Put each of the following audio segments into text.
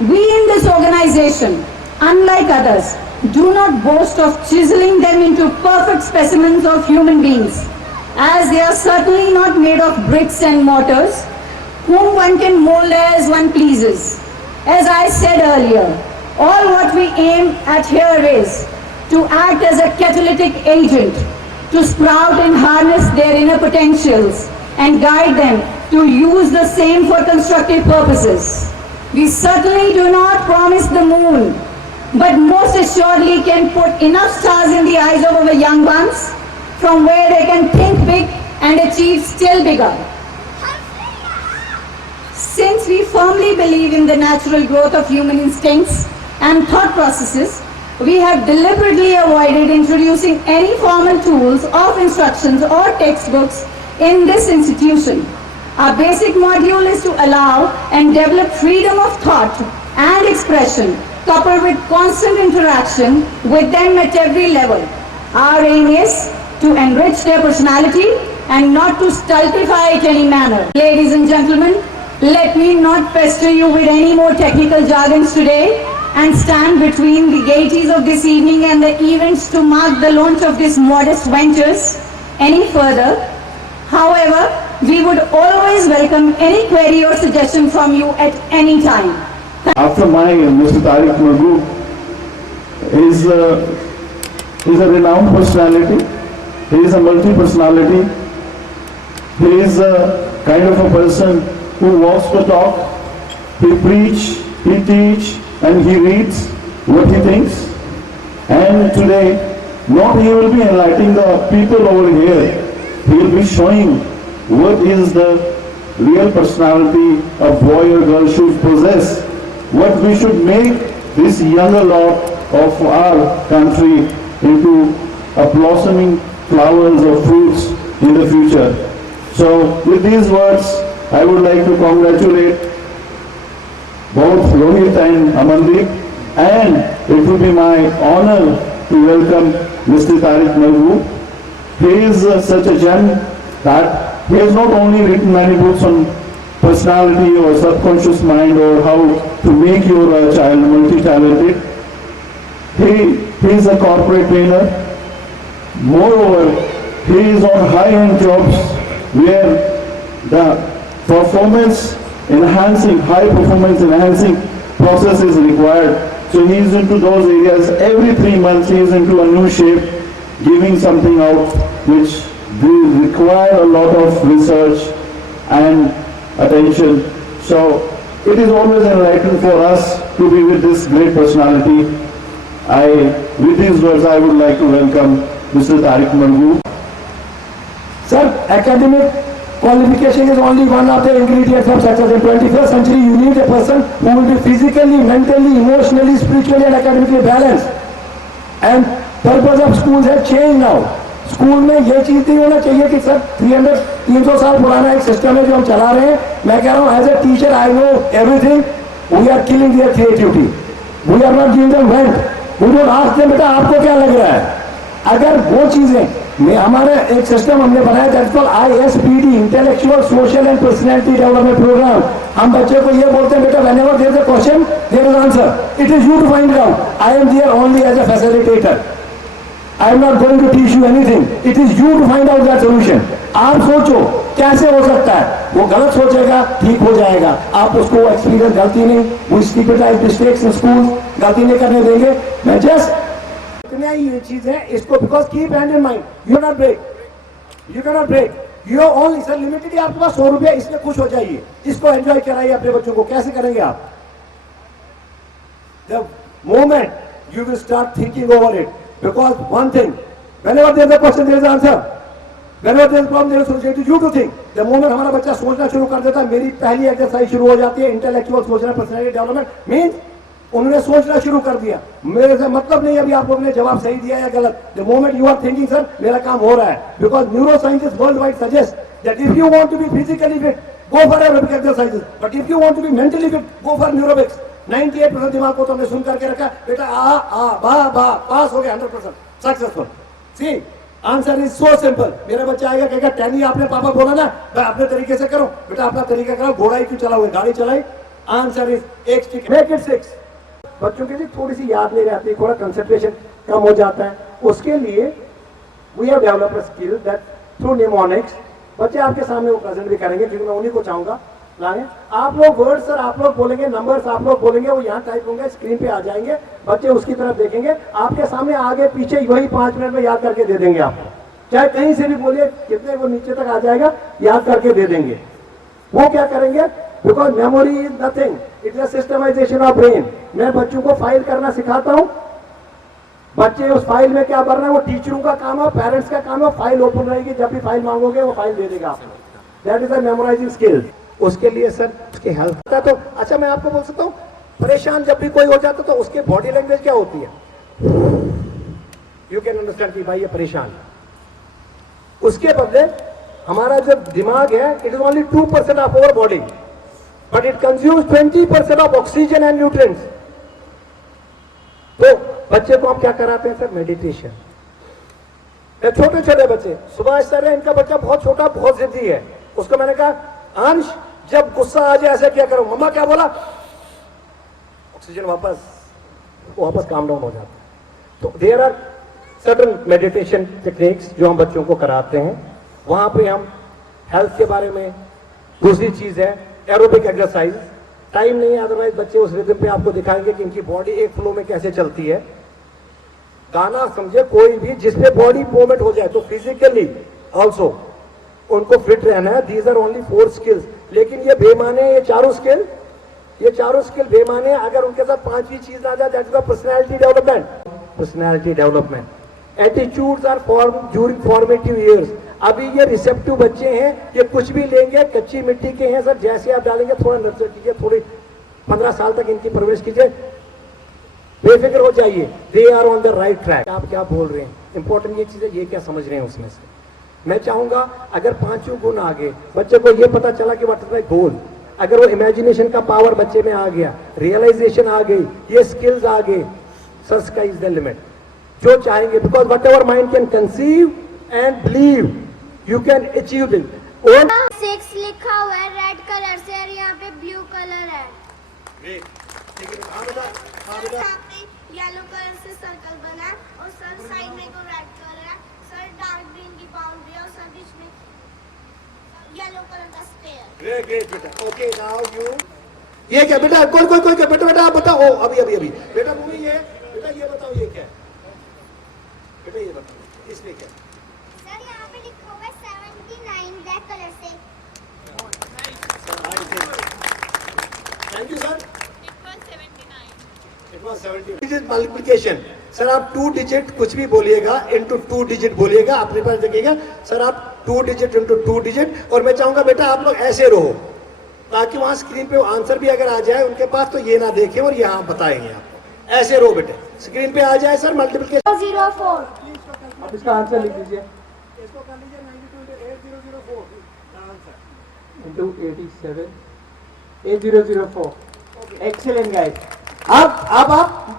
We in this organization, unlike others, do not boast of chiseling them into perfect specimens of human beings, as they are certainly not made of bricks and mortars, whom one can mold as one pleases. As I said earlier, all what we aim at here is to act as a catalytic agent, to sprout and harness their inner potentials and guide them to use the same for constructive purposes. We certainly do not promise the moon, but most assuredly can put enough stars in the eyes of our young ones from where they can think big and achieve still bigger. Since we firmly believe in the natural growth of human instincts and thought processes, we have deliberately avoided introducing any formal tools of instructions or textbooks in this institution. Our basic module is to allow and develop freedom of thought and expression, coupled with constant interaction with them at every level. Our aim is to enrich their personality and not to stultify it in any manner. Ladies and gentlemen, let me not pester you with any more technical jargons today and stand between the gaieties of this evening and the events to mark the launch of this modest ventures any further. However, we would always welcome any query or suggestion from you at any time. After my Mr. Tariq Margu is a renowned personality. He is a multi-personality. He is a kind of a person who walks the talk. He preach, he teach, and he reads what he thinks. And today, not he will be enlightening the people over here. He will be showing what is the real personality a boy or girl should possess. What we should make this younger lot of our country into a blossoming flowers or fruits in the future. So with these words, I would like to congratulate both Rohit and Amandeep, and it will be my honor to welcome Mr. Tariq Margu. He is such a gem that he has not only written many books on personality or subconscious mind or how to make your child multi-talented. He is a corporate trainer. Moreover, he is on high-end jobs where the performance enhancing, high performance enhancing process is required. So he is into those areas. Every 3 months he is into a new shape, giving something out which will require a lot of research and attention. So it is always enlightening for us to be with this great personality. With these words, I would like to welcome Mr. Tariq Margu. Sir, academic qualification is only one of the ingredients of success. In 21st century, you need a person who will be physically, mentally, emotionally, spiritually and academically balanced. And purpose of schools has changed now. School में ये चीज नहीं होना चाहिए कि sir 300 साल पुराना एक सिस्टम है जो हम चला रहे हैं. मैं कह रहा हूँ as a teacher I know everything. We are killing their creativity. We are not giving them vent. We don't ask them बेटा आपको क्या लग रहा है. अगर वो चीजें में हमारे एक सिस्टम हमने बनाया that's called ISPD, intellectual social and personality development programme. हम बच्चे को ये बोलते हैं बेटा whenever there is a question there is answer. It is you to find it out. I am there only as a facilitator. I am not going to teach you anything. It is you to find out that solution. आप सोचो कैसे हो सकता है. वो गलत सोचेगा ठीक हो जाएगा. आप उसको एक्सपीरियंस गलती नहीं, वो स्टीरियोटाइप मिस्टेक्स इन स्कूल गलती नहीं करने देंगे. मैं जस्ट इतना ही ये चीज है इसको because keep hand in mind. You not break. You cannot break. You only sir limited. आपके पास 100 रुपया इसमें खुश हो जाइए. इसको एंजॉय कराइए अपने बच्चों को. कैसे करेंगे आप? The moment you will start thinking over it. Because one thing, whenever there is a question, there is an answer. Whenever there is a problem, there is a solution. It is you to think. The moment हमारा बच्चा सोचना शुरू कर देता है, मेरी पहली exercise शुरू हो जाती है इंटेलेक्चुअल सोचना, पर्सनैलिटी डेवलपमेंट. मीन्स उन्होंने सोचना शुरू कर दिया. मेरे से मतलब नहीं अभी आप लोगों ने जवाब सही दिया या गलत. The moment you are thinking, sir, मेरा काम हो रहा है. Because neuroscientists worldwide suggest that if you want to be physically fit, go for aerobic exercises. But if you want to be mentally fit, go for neurobics. 98% दिमाग को तो हमने सुन करके रखा. बेटा बा पास हो गया 100% successful. See answer is so simple. मेरा बच्चा आएगा कहेगा टैनी आपने पापा बोला ना, मैं अपने तरीके से करो. बेटा अपना तरीका करो. घोड़ा ही क्यों चलाओगे, गाड़ी चलाई. आंसर इज एक स्टिक, मेक इट 6। बच्चों के लिए थोड़ी सी याद नहीं रहती, थोड़ा कंसंट्रेशन कम हो जाता है, उसके लिए we have developed a skill that through mnemonics. बच्चे आपके सामने वो प्रेजेंट भी करेंगे क्योंकि मैं उन्हीं को चाहूंगा लाएं। आप लोग वर्ड सर आप लोग बोलेंगे, नंबर्स आप लोग बोलेंगे, वो यहाँ टाइप होंगे, स्क्रीन पे आ जाएंगे, बच्चे उसकी तरफ देखेंगे, आपके सामने आगे पीछे वही 5 मिनट में याद करके दे देंगे आपको। चाहे कहीं से भी बोलिए, कितने वो नीचे तक आ जाएगा, याद करके दे देंगे। वो क्या करेंगे, because memory is nothing, it is systemization of brain. मैं बच्चों को फाइल करना सिखाता हूँ, बच्चे उस फाइल में क्या भरना है वो टीचरों का काम है, पेरेंट्स का काम है। फाइल ओपन रहेगी, जब भी फाइल मांगोगे वो फाइल दे देगा आपको। That is the memorising skill. उसके लिए सर उसकी हेल्थ का तो अच्छा मैं आपको बोल सकता हूँ, परेशान जब भी कोई हो जाता तो उसके बॉडी लैंग्वेज क्या होती है, यू कैन अंडरस्टैंड कि भाई ये परेशान। उसके बदले हमारा जो दिमाग है, it is only 2% of our body, but it consumes 20% of oxygen and nutrients. तो बच्चे को हम क्या कराते हैं सर, मेडिटेशन। छोटे छोटे बच्चे, सुभाष सर है, इनका बच्चा बहुत छोटा, बहुत जिद्दी है, उसको मैंने कहा अंश जब गुस्सा आ जाए ऐसे क्या करो, मम्मा क्या बोला, ऑक्सीजन वापस काम डाउन हो जाता है। तो there are certain meditation techniques जो हम बच्चों को कराते हैं। वहां पे हम हेल्थ के बारे में, दूसरी चीज है एरोबिक एक्सरसाइज। टाइम नहीं है, अदरवाइज बच्चे उस रिदम पे आपको दिखाएंगे कि इनकी बॉडी एक फ्लो में कैसे चलती है। गाना समझे कोई भी जिसपे बॉडी मूवमेंट हो जाए, तो फिजिकली ऑल्सो उनको फिट रहना है। These are only 4 skills. लेकिन ये बेमाने, ये चारों स्किल बेमाने। अगर उनके साथ 5वीं चीज आ जाए, that is the personality development. Attitudes are form during formative years. अभी ये रिसेप्टिव बच्चे हैं, ये कुछ भी लेंगे, कच्ची मिट्टी के हैं सर, जैसे आप डालेंगे थोड़ा नर्चर कीजिए, थोड़ी 15 साल तक इनकी परवरिश कीजिए, बेफिक्र हो जाइए, they are on the right track. आप क्या बोल रहे हैं, इंपॉर्टेंट ये चीज है, ये क्या समझ रहे हैं उसमें से। मैं चाहूंगा अगर 5 गुण आ गए, बच्चे को ये पता चला कि व्हाट इज माय गोल, अगर वो इमेजिनेशन का पावर बच्चे में आ गया, रियलाइजेशन आ गई, ये स्किल्स आ गए, sir sky is the limit. जो चाहेंगे, because what ever mind can conceive and believe, you can achieve it. और 6 लिखा हुआ है रेड कलर से और यहाँ पे ब्लू कलर है। यहाँ पे येलो कलर से सर्कल बना है और सर साइड में को रेड कलर है, सर डार्क ग्रीन की बाउंड्री है और सर बीच में येलो कलर का स्क्वायर। ग्रेट बेटा, ओके नाउ यू, ये क्या बेटा, कोई बेटा आप बताओ, अभी बेटा मूवी ये, बेटा ये बताओ ये क्या है, बेटा ये बताओ इसमें क्या है। सर यहाँ पे लिखा हुआ है 79 ब्लैक कलर से। Thank you sir. It was 79 digit multiplication. Sir आप 2 डिजिट कुछ भी बोलिएगा, इनटू 2 डिजिट बोलिएगा, अपने पास देखिएगा सर आप 2 डिजिट इनटू 2 डिजिट। और मैं चाहूंगा बेटा आप लोग ऐसे रहो, ताकि वहां स्क्रीन पे आंसर भी अगर आ जाए उनके पास तो ये ना देखें और यहाँ बताएंगे आपको। ऐसे रहो बेटे, स्क्रीन पे आ जाए सर मल्टीप्लिकेशन। 04। अब इसका आंसर लिख दीजिए, इसको कर लीजिए 92 into 8004 का आंसर into 87 8004. Excellent guys. अब आप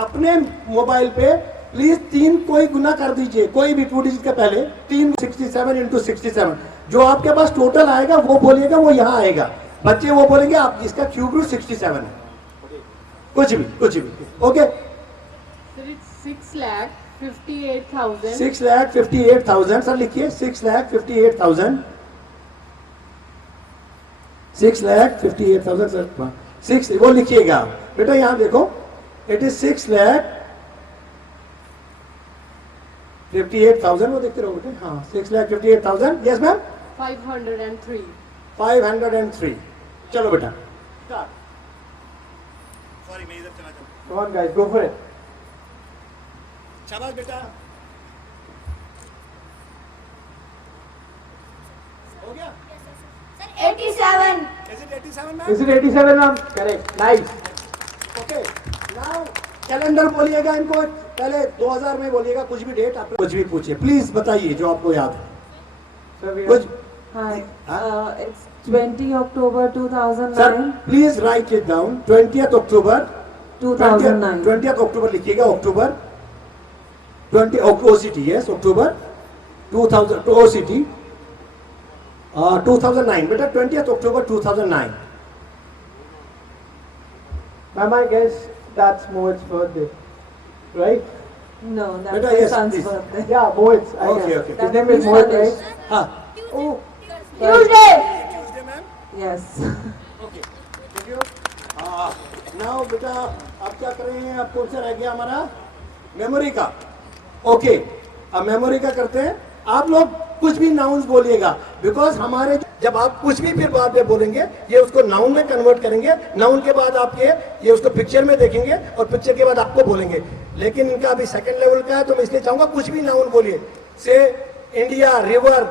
अपने मोबाइल पे प्लीज 3 कोई गुना कर दीजिए, कोई भी 2 डिजिट के पहले 3 67 into 67। जो आपके पास टोटल आएगा वो बोलिएगा, वो यहाँ आएगा। बच्चे वो बोलेंगे आप इसका क्यूब रूट 67 है, कुछ भी ओके। Sir, it's 6,58,000. 6,58,000 सर लिखिए, 6,58,000 6,58,000 सर, 6 वो लिखिएगा बेटा, यहाँ देखो इट इज 6,58,000 वो देखते रहो बेटे, हाँ 6,58,000। Yes ma'am 503. 503। चलो बेटा सॉरी मैं इधर चला जाऊँ। Come on guys, go for it. शाबाश बेटा, हो गया। Sir 87। Is it 87 ma'am? Is it 87 ma'am? Correct. Nice. Okay now calendar बोलिएगा इनको, पहले 2000 में बोलिएगा कुछ भी डेट, आप कुछ भी पूछिए प्लीज, बताइए जो आपको याद है So we कुछ। Hi, Huh? it's 20 October sir 2009. Please right it down, 20th October 2009. 20th अक्टूबर लिखिएगा, अक्टूबर 20 OCT, यस अक्टूबर 2000 OCT 2009 बेटा, 20th October 2009। Ma'am, I guess that's Mohit's birthday, right? No, that's Beta, my yes, son's please. birthday. Yeah, Mohit's. I Okay, guess. okay. His name is Mohit, right? हाँ Oh, Tuesday. Tuesday, ma'am. yes. Okay thank you now बेटा आप क्या कर रहे हैं? अब कौन सा रह गया हमारा? मेमोरी का। ओके अब मेमोरी का करते हैं। आप लोग कुछ भी नाउन्स बोलिएगा, बिकॉज हमारे जब आप कुछ भी फिर बाद में बोलेंगे ये उसको नाउन में कन्वर्ट करेंगे, नाउन के बाद आप ये उसको पिक्चर में देखेंगे और पिक्चर के बाद आपको बोलेंगे। लेकिन इनका अभी सेकंड लेवल का है तो मैं इसलिए चाहूंगा कुछ भी नाउन बोलिए। से India river.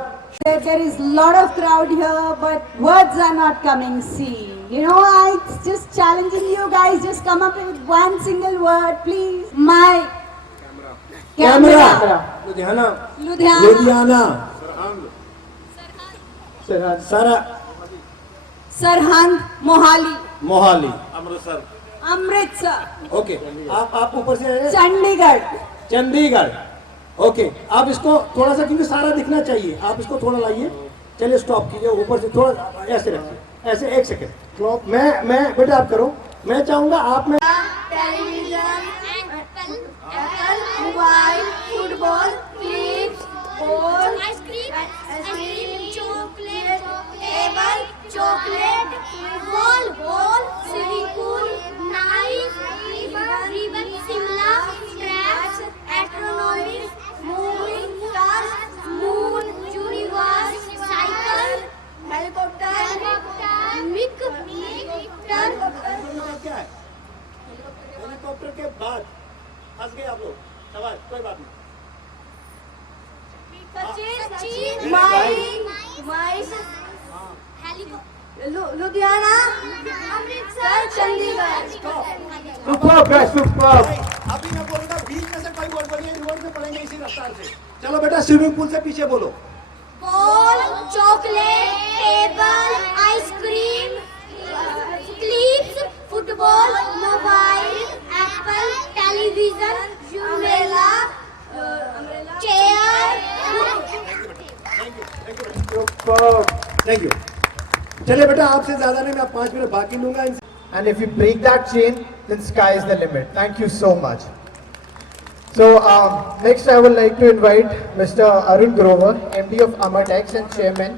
There is lot of crowd here, but words are not coming. See, you know, I'm just challenging you guys. Just come up with one single word, please. My camera. Ludhiana. Ludhiana. Ludhiana. Sirhan. सारा Sarhand, Mohali, Mohali. Amritsar, okay आप ऊपर से Chandigarh. Chandigarh. Okay आप इसको थोड़ा सा, क्योंकि सारा दिखना चाहिए, आप इसको थोड़ा लाइए। चलिए स्टॉप कीजिए, ऊपर से थोड़ा ऐसे रखिए, ऐसे एक सेकंड। मैं बेटा आप करो, मैं चाहूंगा आप में television, apple, mobile, football, clips, ball, ice cream, chocolate, table, chocolate, ball, swimming pool, knife, ribbon, Shimla, scraps, astronomics, moon, stars, moon, universe, cycle, helicopter, क्या है? हेलीकॉप्टर के बाद फंस गए आप लोग, शाबाश, कोई बात नहीं। Ludhiana, Amritsar, Chandigarh. Superb, guys, superb. अभी मैं बोलूंगा बीच में से कोई वर्ड बोलिए, रिवर्स में पढ़ेंगे इसी रफ्तार से। चलो बेटा स्विमिंग पूल से पीछे बोलो। Ball, chocolate, table, ice cream, clips, football, mobile, Apple, television, umbrella, chair. Superb. Thank you. चलिए बेटा आपसे ज्यादा नहीं, मैं 5 मिनट बाकी लूंगा। And if you break that chain, then sky is the limit. Thank you so much. So next I would like to invite Mr. Arun Grover, MD of Amatex and Chairman,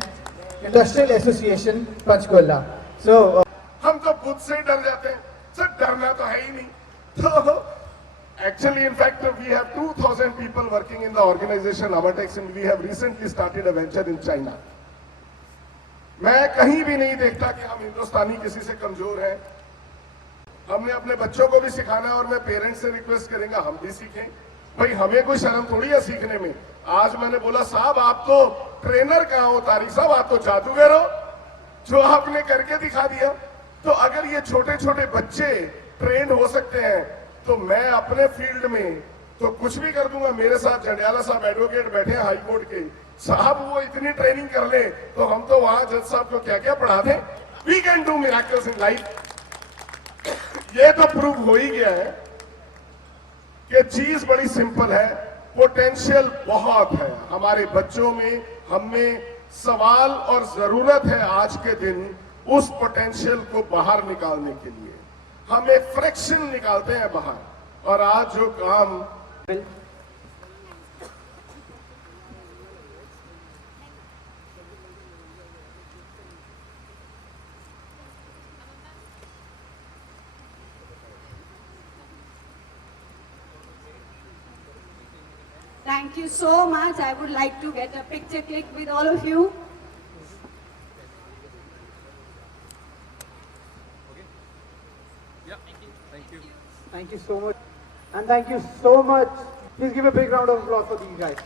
Industrial Association, Panchkulla. So हम तो खुद से ही डर जाते हैं sir, डरना तो है ही नहीं। तो actually in fact we have 2000 people working in the organization Amatex and we have recently started a venture in China. मैं कहीं भी नहीं देखता कि हम हिंदुस्तानी किसी से कमजोर हैं। हमने अपने बच्चों को भी सिखाना है और मैं पेरेंट्स से रिक्वेस्ट करूंगा हम भी सीखें। भाई हमें कोई शर्म थोड़ी है सीखने में। आज मैंने बोला साहब आप तो ट्रेनर कहाँ हो तारिक साहब, आप तो जादूगर हो, जो आपने करके दिखा दिया। तो अगर ये छोटे छोटे बच्चे ट्रेन हो सकते हैं तो मैं अपने फील्ड में तो कुछ भी कर दूंगा। मेरे साथ जंडियाला साहब एडवोकेट बैठे हैं हाई कोर्ट के, साहब वो इतनी ट्रेनिंग कर ले तो हम तो वहां जज साहब को क्या क्या पढ़ा दें। We can do miracles in life. ये तो प्रूव हो ही गया है कि चीज बड़ी सिंपल है, पोटेंशियल बहुत है हमारे बच्चों में। हमें सवाल और जरूरत है आज के दिन उस पोटेंशियल को बाहर निकालने के लिए। हम एक फ्रैक्शन निकालते हैं बाहर, और आज जो काम Thank you so much. I would like to get a picture click with all of you. thank you so much. And thank you so much. Please give a big round of applause for these guys.